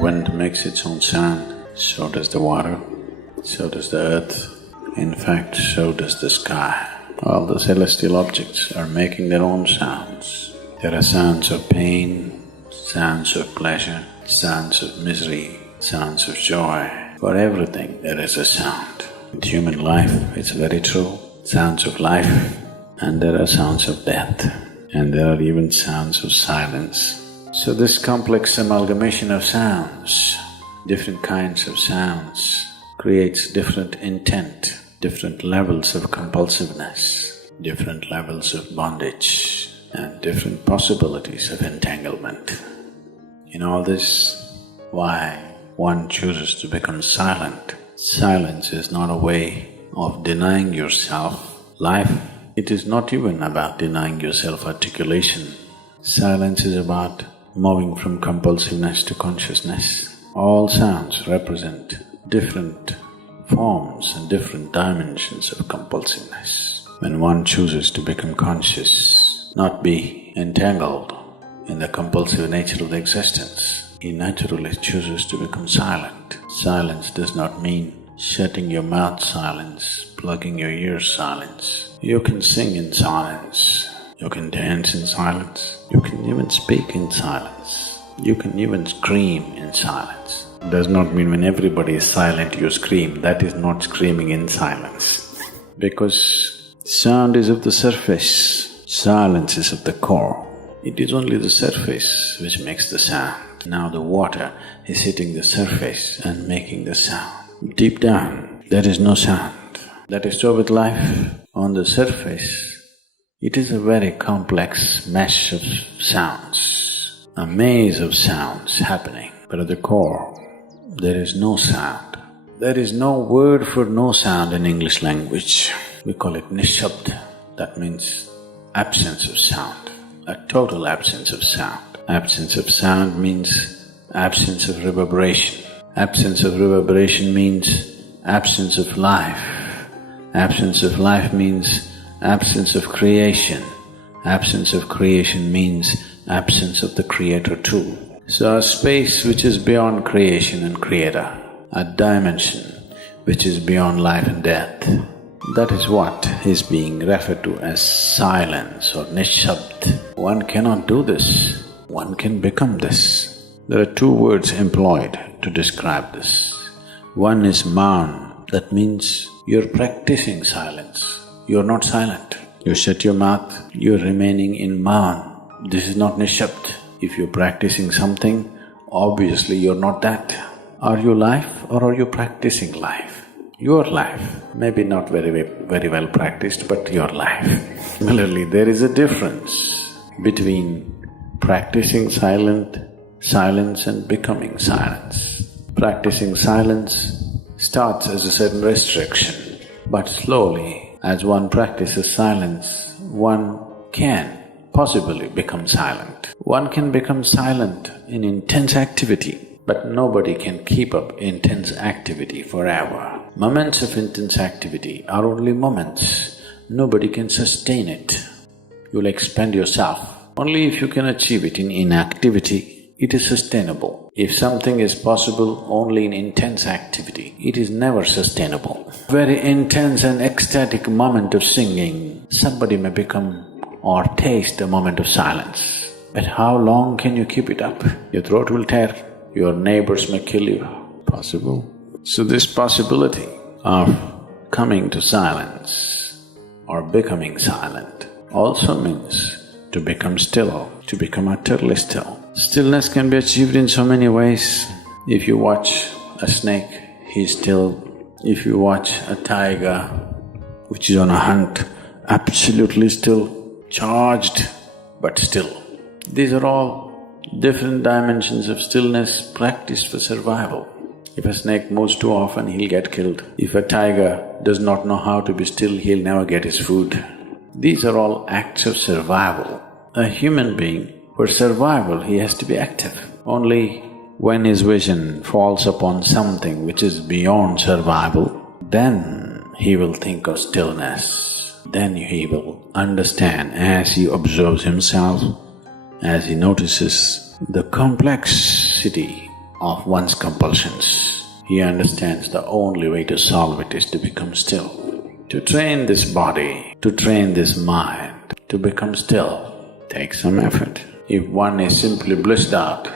wind makes its own sound, so does the water, so does the earth, in fact, so does the sky. All the celestial objects are making their own sounds. There are sounds of pain, sounds of pleasure, sounds of misery, sounds of joy. For everything there is a sound. In human life, it's very true. Sounds of life, and there are sounds of death, and there are even sounds of silence. So this complex amalgamation of sounds, different kinds of sounds, creates different intent, different levels of compulsiveness, different levels of bondage, and different possibilities of entanglement. In all this, why one chooses to become silent? Silence is not a way of denying yourself life. It is not even about denying yourself articulation. Silence is about moving from compulsiveness to consciousness. All sounds represent different forms and different dimensions of compulsiveness. When one chooses to become conscious, not be entangled in the compulsive nature of the existence, he naturally chooses to become silent. Silence does not mean shutting your mouth silence, plugging your ears silence. You can sing in silence, you can dance in silence, you can even speak in silence, you can even scream in silence. Does not mean when everybody is silent you scream, that is not screaming in silence. Because sound is of the surface, silence is of the core. It is only the surface which makes the sound. Now the water is hitting the surface and making the sound. Deep down, there is no sound. That is so with life. On the surface, it is a very complex mesh of sounds, a maze of sounds happening. But at the core, there is no sound. There is no word for no sound in English language. We call it nishabd. That means absence of sound, a total absence of sound. Absence of sound means absence of reverberation. Absence of reverberation means absence of life. Absence of life means absence of creation. Absence of creation means absence of the creator too. So a space which is beyond creation and creator, a dimension which is beyond life and death, that is what is being referred to as silence or nishabd. One cannot do this, one can become this. There are two words employed to describe this. One is maun, that means you're practicing silence. You're not silent. You shut your mouth, you're remaining in maun. This is not nishabd. If you're practicing something, obviously you're not that. Are you life or are you practicing life? Your life, maybe not very well practiced, but your life. Similarly, there is a difference between practicing silence and becoming silence. Practicing silence starts as a certain restriction, but slowly, as one practices silence, one can possibly become silent. One can become silent in intense activity, but nobody can keep up intense activity forever. Moments of intense activity are only moments, nobody can sustain it. You'll expend yourself. Only if you can achieve it in inactivity, it is sustainable. If something is possible only in intense activity, it is never sustainable. Very intense and ecstatic moment of singing, somebody may become or taste a moment of silence. But how long can you keep it up? Your throat will tear, your neighbors may kill you. Possible. So this possibility of coming to silence or becoming silent also means to become still, to become utterly still. Stillness can be achieved in so many ways. If you watch a snake, he's still. If you watch a tiger which is on a hunt, absolutely still, charged but still. These are all different dimensions of stillness practiced for survival. If a snake moves too often, he'll get killed. If a tiger does not know how to be still, he'll never get his food. These are all acts of survival. A human being, for survival, he has to be active. Only when his vision falls upon something which is beyond survival, then he will think of stillness. Then he will understand as he observes himself, as he notices the complexity of one's compulsions. He understands the only way to solve it is to become still. To train this body, to train this mind, to become still takes some effort. If one is simply blissed out,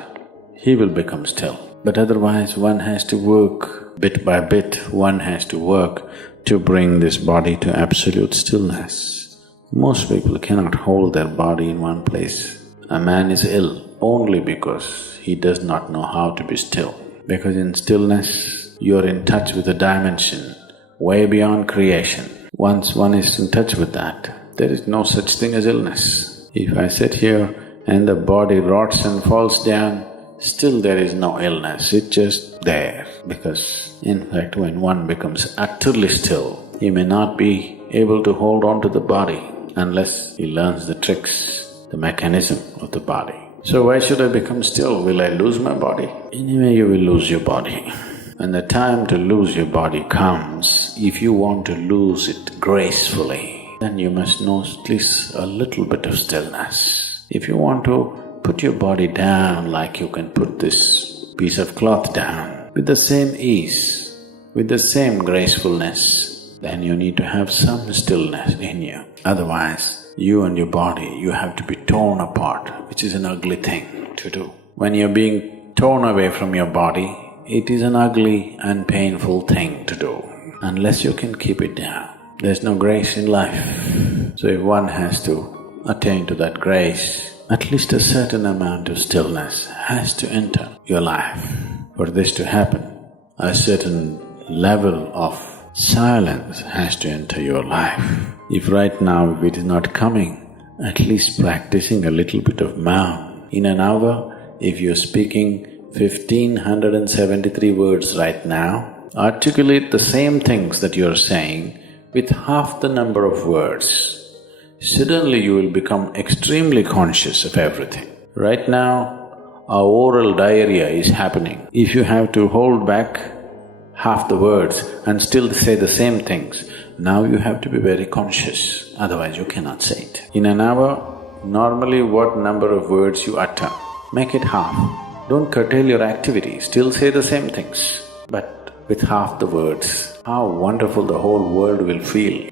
he will become still. But otherwise, one has to work bit by bit, one has to work to bring this body to absolute stillness. Most people cannot hold their body in one place. A man is ill only because he does not know how to be still. Because in stillness, you're in touch with a dimension way beyond creation. Once one is in touch with that, there is no such thing as illness. If I sit here and the body rots and falls down, still there is no illness, it's just there. Because in fact, when one becomes utterly still, he may not be able to hold on to the body unless he learns the tricks, the mechanism of the body. So why should I become still? Will I lose my body? Anyway, you will lose your body. When the time to lose your body comes, if you want to lose it gracefully, then you must know at least a little bit of stillness. If you want to put your body down like you can put this piece of cloth down, with the same ease, with the same gracefulness, then you need to have some stillness in you. Otherwise, you and your body, you have to be torn apart, which is an ugly thing to do. When you're being torn away from your body, it is an ugly and painful thing to do. Unless you can keep it down, there's no grace in life. So if one has to attain to that grace, at least a certain amount of stillness has to enter your life. For this to happen, a certain level of silence has to enter your life. If right now it is not coming, at least practicing a little bit of Maun. In an hour, if you're speaking 1573 words right now, articulate the same things that you're saying with half the number of words. Suddenly you will become extremely conscious of everything. Right now, our oral diarrhea is happening. If you have to hold back half the words and still say the same things, now you have to be very conscious, otherwise you cannot say it. In an hour, normally what number of words you utter, make it half. Don't curtail your activity, still say the same things, but with half the words. How wonderful the whole world will feel